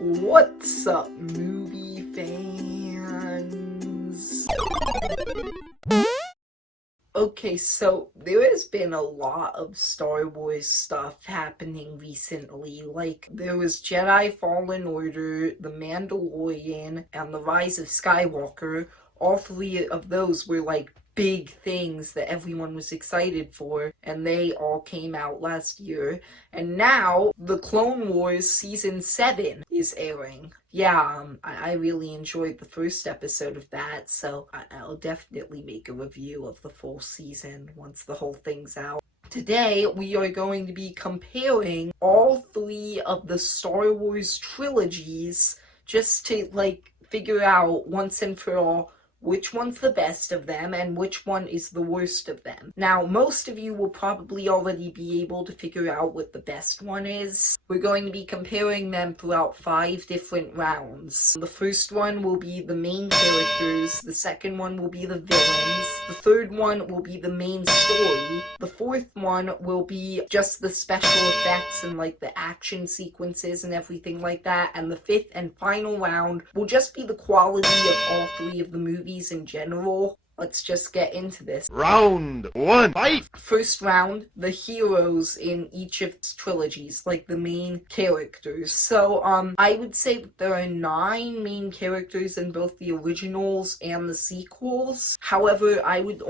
What's up, movie fans? Okay, so there has been a lot of Star Wars stuff happening recently. Like, there was Jedi Fallen Order, The Mandalorian, and The Rise of Skywalker. All three of those were like big things that everyone was excited for, and they all came out last year. And now, The Clone Wars Season 7 is airing. Yeah, I really enjoyed the first episode of that, so I'll definitely make a review of the full season once the whole thing's out. Today, we are going to be comparing all three of the Star Wars trilogies just to, figure out once and for all which one's the best of them and which one is the worst of them. Now, most of you will probably already be able to figure out what the best one is. We're going to be comparing them throughout 5 different rounds. The first one will be the main characters, the second one will be the villains, the third one will be the main story, the fourth one will be just the special effects and the action sequences and everything like that, and the fifth and final round will just be the quality of all 3 of the movies in general. Let's just get into this. Round 1, fight! First round, the heroes in each of its trilogies, like the main characters. So, I would say that there are 9 main characters in both the originals and the sequels. However, I would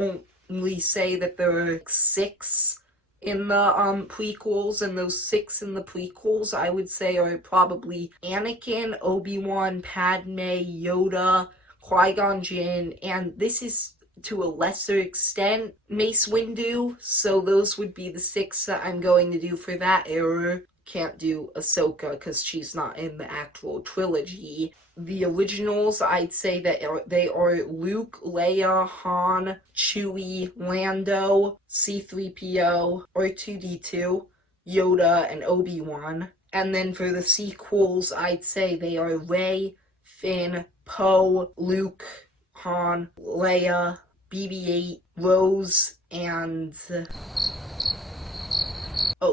only say that there are 6 in the prequels, and those 6 in the prequels I would say are probably Anakin, Obi-Wan, Padme, Yoda, Qui-Gon Jinn, and this is to a lesser extent Mace Windu, so those would be the 6 that I'm going to do for that era. Can't do Ahsoka because she's not in the actual trilogy. The originals, I'd say that they are Luke, Leia, Han, Chewie, Lando, C-3PO, R2-D2, Yoda, and Obi-Wan. And then for the sequels, I'd say they are Rey, Finn, Poe, Luke, Han, Leia, BB-8, Rose, and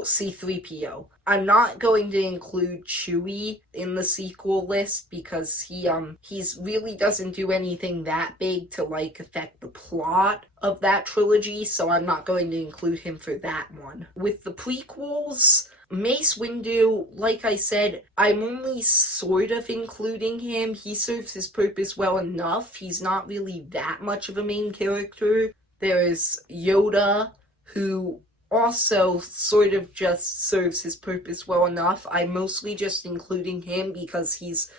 C-3PO. I'm not going to include Chewie in the sequel list because he's really doesn't do anything that big to affect the plot of that trilogy, so I'm not going to include him for that one. With the prequels, Mace Windu, like I said, I'm only sort of including him. He serves his purpose well enough. He's not really that much of a main character. There's Yoda, who also sort of just serves his purpose well enough. I'm mostly just including him because he's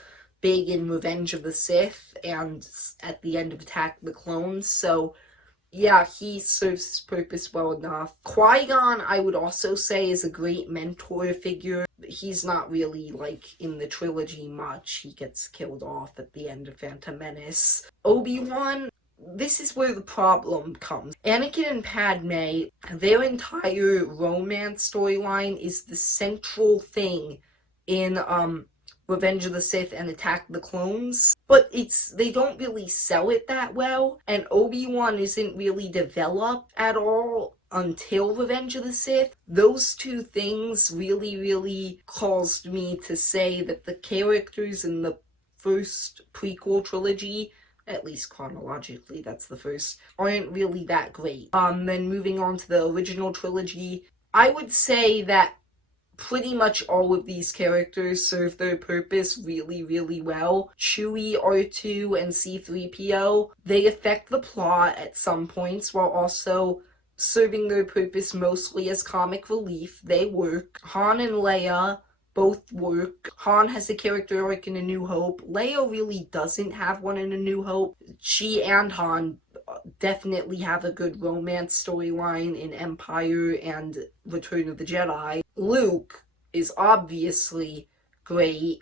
big in Revenge of the Sith and at the end of Attack of the Clones, so yeah, he serves his purpose well enough. Qui-Gon, I would also say, is a great mentor figure. He's not really, in the trilogy much. He gets killed off at the end of Phantom Menace. Obi-Wan, this is where the problem comes. Anakin and Padme, their entire romance storyline is the central thing in, Revenge of the Sith and Attack of the Clones, but they don't really sell it that well, and Obi-Wan isn't really developed at all until Revenge of the Sith. Those 2 things really caused me to say that the characters in the first prequel trilogy, at least chronologically, that's the first, aren't really that great. Then moving on to the original trilogy, I would say that pretty much all of these characters serve their purpose really well. Chewie, R2, and C-3PO, they affect the plot at some points while also serving their purpose mostly as comic relief. They work. Han and Leia both work. Han has a character arc in A New Hope. Leia really doesn't have one in A New Hope. She and Han definitely have a good romance storyline in Empire and Return of the Jedi. Luke is obviously great.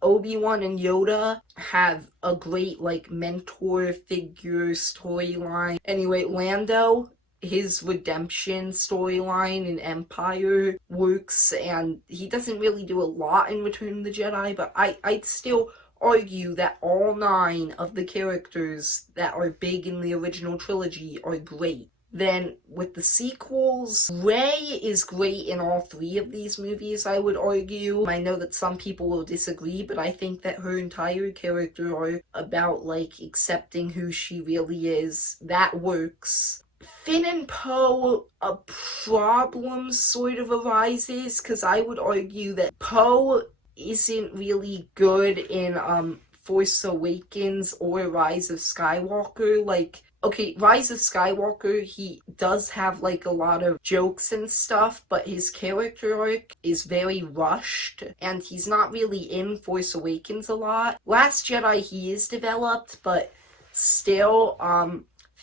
Obi-Wan and Yoda have a great, mentor figure storyline. Anyway, Lando, his redemption storyline in Empire works, and he doesn't really do a lot in Return of the Jedi, but I'd still argue that all 9 of the characters that are big in the original trilogy are great. Then with the sequels, Rey is great in all three of these movies, I would argue. I know that some people will disagree, but I think that her entire character arc about, like, accepting who she really is, that works. Finn and Poe, a problem sort of arises, because I would argue that Poe isn't really good in Force Awakens or Rise of Skywalker. Like, okay, Rise of Skywalker, he does have, like, a lot of jokes and stuff, but his character arc is very rushed, and he's not really in Force Awakens a lot. Last Jedi, he is developed, but still,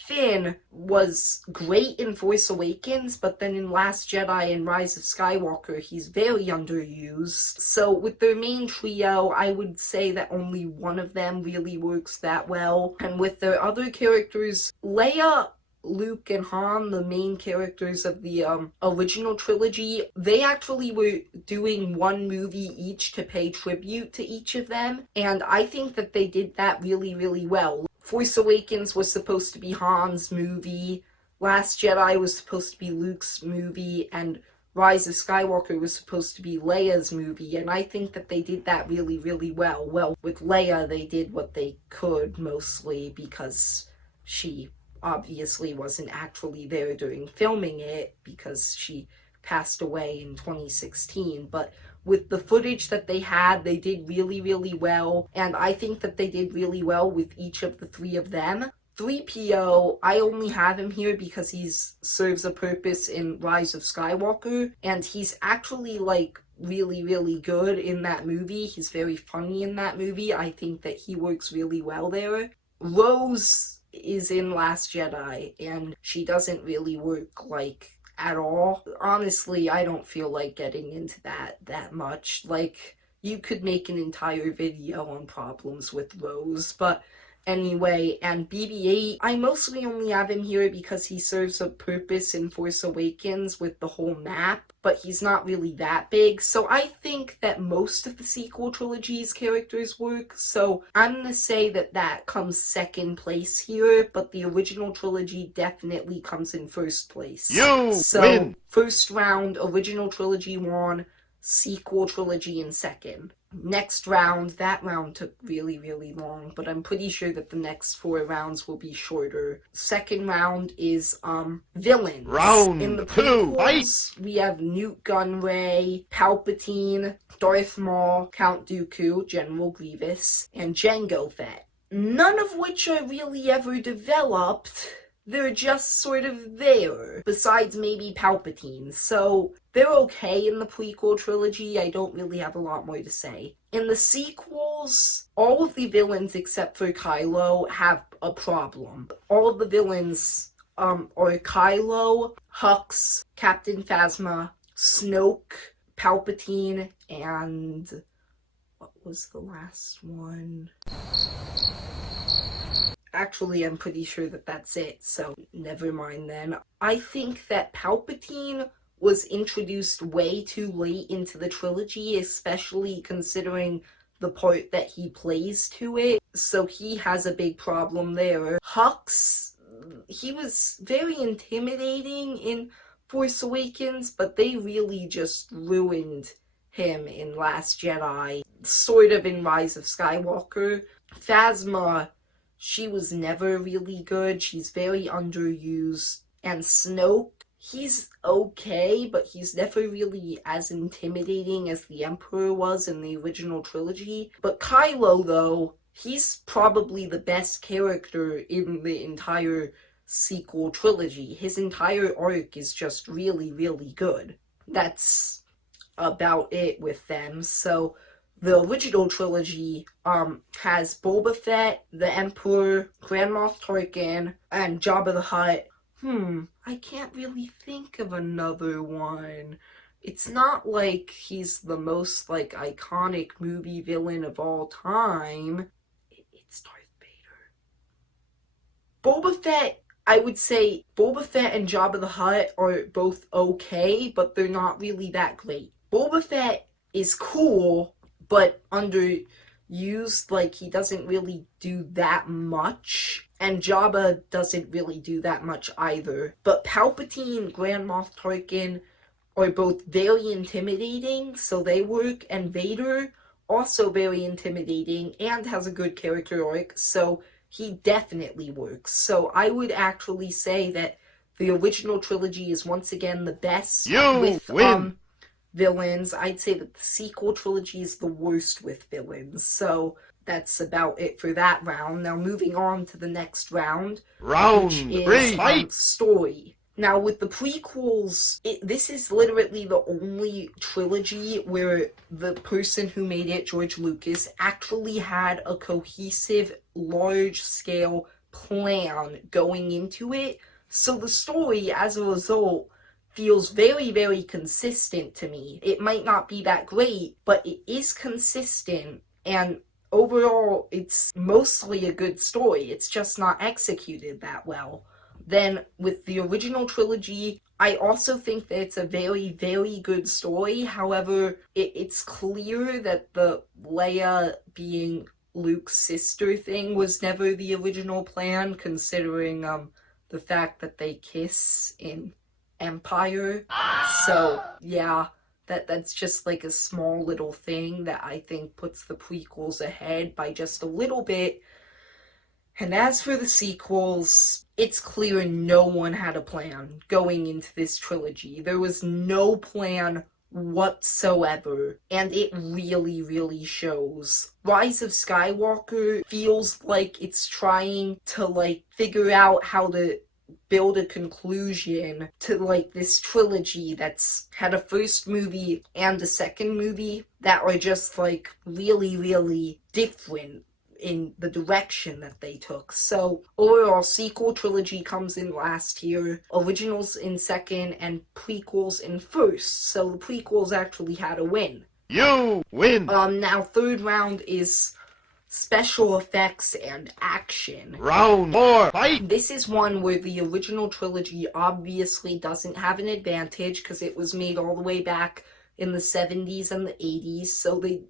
Finn was great in Force Awakens, but then in Last Jedi and Rise of Skywalker, he's very underused. So with their main trio, I would say that only one of them really works that well. And with their other characters, Leia, Luke, and Han, the main characters of the original trilogy, they actually were doing one movie each to pay tribute to each of them, and I think that they did that really, really well. Force Awakens was supposed to be Han's movie, Last Jedi was supposed to be Luke's movie, and Rise of Skywalker was supposed to be Leia's movie, and I think that they did that really, really well. Well, with Leia, they did what they could, mostly, because she obviously wasn't actually there during filming it, because she passed away in 2016, but with the footage that they had, they did really, really well, and I think that they did really well with each of the three of them. 3PO, I only have him here because he serves a purpose in Rise of Skywalker, and he's actually, like, really, really good in that movie. He's very funny in that movie. I think that he works really well there. Rose is in Last Jedi, and she doesn't really work, like, at all. Honestly, I don't feel like getting into that much. Like, you could make an entire video on problems with Rose, but anyway, and BB-8, I mostly only have him here because he serves a purpose in Force Awakens with the whole map, but he's not really that big, so I think that most of the sequel trilogy's characters work, so I'm gonna say that that comes second place here, but the original trilogy definitely comes in first place. You win! First round, original trilogy won, sequel trilogy in second. Next round, that round took really, really long, but I'm pretty sure that the next 4 rounds will be shorter. Second round is, villains. Round in the 2, prequels, we have Newt Gunray, Palpatine, Darth Maul, Count Dooku, General Grievous, and Jango Fett. None of which are really ever developed. They're just sort of there, besides maybe Palpatine, so they're okay in the prequel trilogy. I don't really have a lot more to say. In the sequels, all of the villains except for Kylo have a problem. All of the villains are Kylo, Hux, Captain Phasma, Snoke, Palpatine, and what was the last one? Actually, I'm pretty sure that that's it, so never mind then. I think that Palpatine was introduced way too late into the trilogy, especially considering the part that he plays to it, so he has a big problem there. Hux, he was very intimidating in Force Awakens, but they really just ruined him in Last Jedi, sort of in Rise of Skywalker. Phasma, she was never really good. She's very underused. And Snoke, he's okay, but he's never really as intimidating as the Emperor was in the original trilogy. But Kylo, though, he's probably the best character in the entire sequel trilogy. His entire arc is just really, really good. That's about it with them. So the original trilogy has Boba Fett, the Emperor, Grand Moff Tarkin, and Jabba the Hutt. I can't really think of another one. It's not like he's the most, like, iconic movie villain of all time. It's Darth Vader. Boba Fett, I would say Boba Fett and Jabba the Hutt are both okay, but they're not really that great. Boba Fett is cool, but under used. Like, he doesn't really do that much, and Jabba doesn't really do that much either. But Palpatine, Grand Moff Tarkin are both very intimidating, so they work, and Vader also very intimidating and has a good character arc, so he definitely works. So I would actually say that the original trilogy is once again the best with villains. I'd say that the sequel trilogy is the worst with villains. So that's about it for that round. Now moving on to the next round, which is story. Now, with the prequels, this is literally the only trilogy where the person who made it, George Lucas, actually had a cohesive, large-scale plan going into it. So the story, as a result, feels very, very consistent to me. It might not be that great, but it is consistent, and overall, it's mostly a good story. It's just not executed that well. Then, with the original trilogy, I also think that it's a very, very good story. However, it's clear that the Leia being Luke's sister thing was never the original plan, considering the fact that they kiss in Empire. So, yeah, that's just like a small little thing that I think puts the prequels ahead by just a little bit. And as for the sequels, it's clear no one had a plan going into this trilogy. There was no plan whatsoever, and it really, really shows. Rise of Skywalker feels like it's trying to, figure out how to build a conclusion to, this trilogy that's had a first movie and a second movie that are just, really, really different in the direction that they took. So, overall, sequel trilogy comes in last here, originals in second, and prequels in first. So, the prequels actually had a win. You win! Now, third round is special effects and action. Round 4, fight! This is one where the original trilogy obviously doesn't have an advantage because it was made all the way back in the 70s and the 80s, so they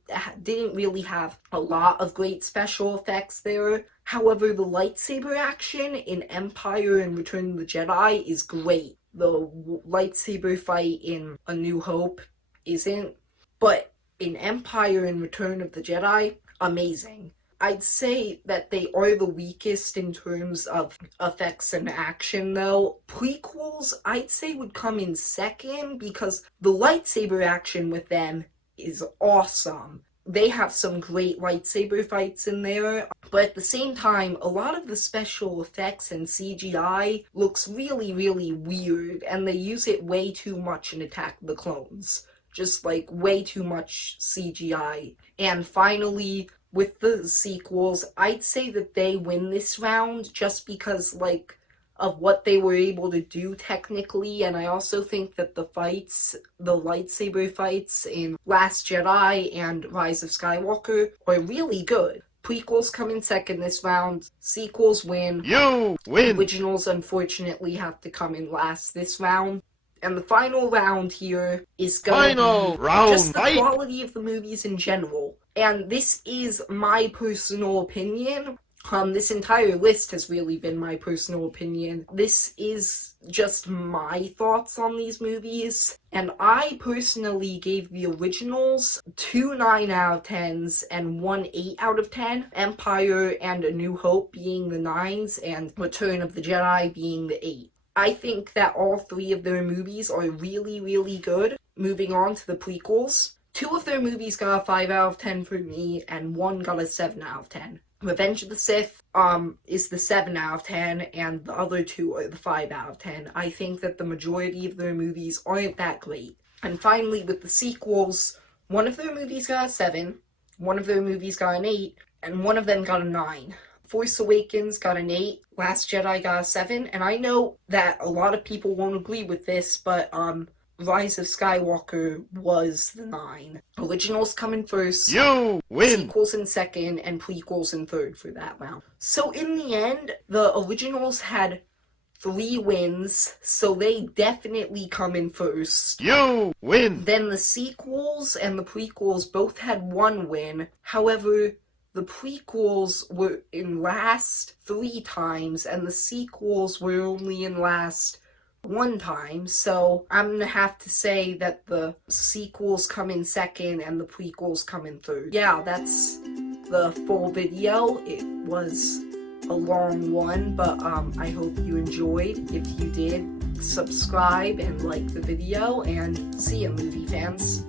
didn't really have a lot of great special effects there. However, the lightsaber action in Empire and Return of the Jedi is great. The lightsaber fight in A New Hope isn't, but in Empire and Return of the Jedi, amazing. I'd say that they are the weakest in terms of effects and action, though. Prequels, I'd say, would come in second, because the lightsaber action with them is awesome. They have some great lightsaber fights in there, but at the same time, a lot of the special effects and CGI looks really, really weird, and they use it way too much in Attack of the Clones. Just, way too much CGI. And finally, with the sequels, I'd say that they win this round just because, of what they were able to do technically, and I also think that the lightsaber fights in Last Jedi and Rise of Skywalker are really good. Prequels come in second this round, sequels win. You win! Originals, unfortunately, have to come in last this round. And the final round here is going to be just the quality of the movies in general. And this is my personal opinion. This entire list has really been my personal opinion. This is just my thoughts on these movies. And I personally gave the originals 2 9 out of 10s and 1 8 out of 10. Empire and A New Hope being the 9s and Return of the Jedi being the 8. I think that all 3 of their movies are really, really good. Moving on to the prequels. 2 of their movies got a 5 out of 10 for me, and 1 got a 7 out of 10. Revenge of the Sith is the 7 out of 10, and the other 2 are the 5 out of 10. I think that the majority of their movies aren't that great. And finally, with the sequels, 1 of their movies got a 7, 1 of their movies got an 8, and 1 of them got a 9. Force Awakens got an 8, Last Jedi got a 7, and I know that a lot of people won't agree with this, but Rise of Skywalker was the 9. Originals come in first, you win! Sequels in second, and prequels in third for that round. So in the end, the originals had 3 wins, so they definitely come in first. You win! Then the sequels and the prequels both had 1 win. However, the prequels were in last 3 times, and the sequels were only in last 1 time, so I'm gonna have to say that the sequels come in second and the prequels come in third. Yeah, that's the full video. It was a long one, but I hope you enjoyed. If you did, subscribe and like the video, and see ya, movie fans.